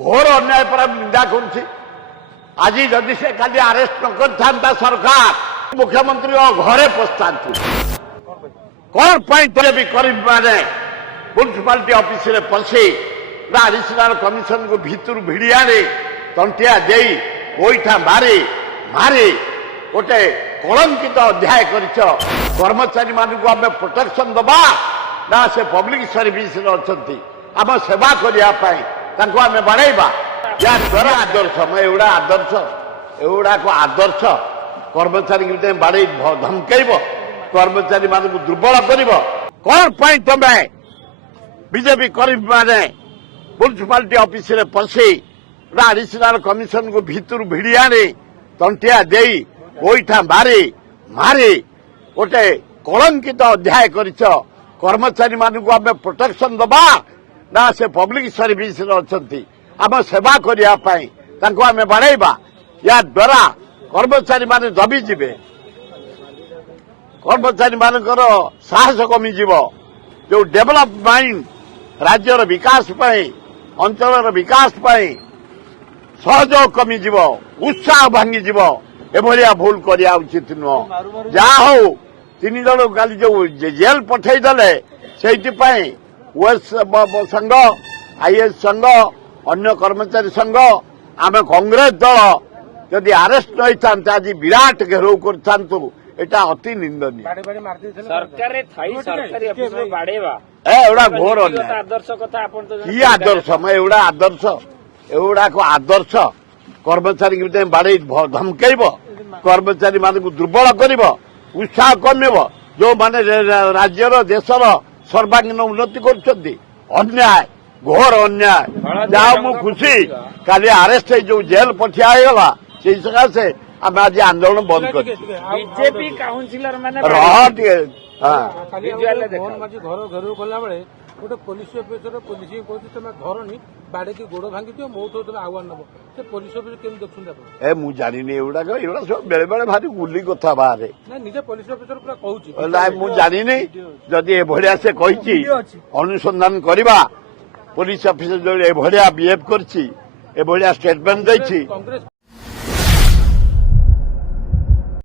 घोर अन्याय पर निंदा करुच्ची। आज जदि से खाली अरेस्ट न कर सरकार मुख्यमंत्री घरे पछता कौन भी करीब माने म्युनिसिपालिटी ऑफिस रे पशि एडिशनल कमिशन को भीतर भिड़ी आने तंटिया दे गोईठा मारी मारी गोटे कलंकित अध्याय कर कर्मचारी मान आम प्रोटेक्शन दबा ना से पब्लिक सर्विस अच्छा आम सेवा करने आम बढ़ेबा या द्वारा आदर्श मैं एवं आदर्श एवुड़ा को आदर्श कर्मचारी बाड़े धमकेब कर्मचारी मान दुर्बल कर कौन तमे बीजेपी करीब माने म्युनिसिपालिटी ऑफिस रे पशि एडिशनल कमिशन को भीतर भिड़ी आने तंटिया दे गोईठा मारी मारी गोटे कलंकित अध्याय कर कर्मचारी मान आम प्रोटेक्शन दबा ना से पब्लिक सर्विस अच्छा आम सेवा करने आम बढ़ेबा या द्वारा कर्मचारी मान दबिजे कर्मचारी मानकर साहस कमिजिव जो डेभलप माइंड राज्यर विकास अंचल विकास सहयोग कमिजिव उत्साह भांगीजिव एभलिया भूल करिया उचित नुह जहा हो तीन जन काली जो जेल पठेदेले से संघ आईएएस संघ अन्य कर्मचारी संघ आम कांग्रेस दल जदि अरेस्ट नहीं था आज विराट घेराव कर एटा अति निंदनीय एवड़ा घोर कि आदर्श मैं एवड़ा आदर्श एवुड़ा को आदर्श कर्मचारी बाड़े धमकेब कर्मचारी मान दुर्बल कर उत्साह कमेब जो माने राज्यर देशर सर्वांगीन उन्नति कर अन्याय घोर अन्याय जहाँ मु खुशी काली अरेस्ट जो जेल पठियागला से सकाशे आम आज आंदोलन बंद कर बीजेपी काउंसिलर माने घर घर गला बेले गोटे पुलिस अफिसर पुलिस कहते तुम घर नहीं बाड़े की गोड़ भांगी दियो मो तुम आह्वान नब से पुलिस अफिसर केमी देखुं ए मु जानी एवुड़ा एवुड़ा सब बेले बेले भारी गुली कथा बाहर निजे पुलिस अफिसर पूरा कहूँ मु जानी जदि एभलिया से कही अनुसंधान करवा पुलिस अफिसर जो एभलिया बिहेव करछि एभलिया स्टेटमेंट देछि कांग्रेस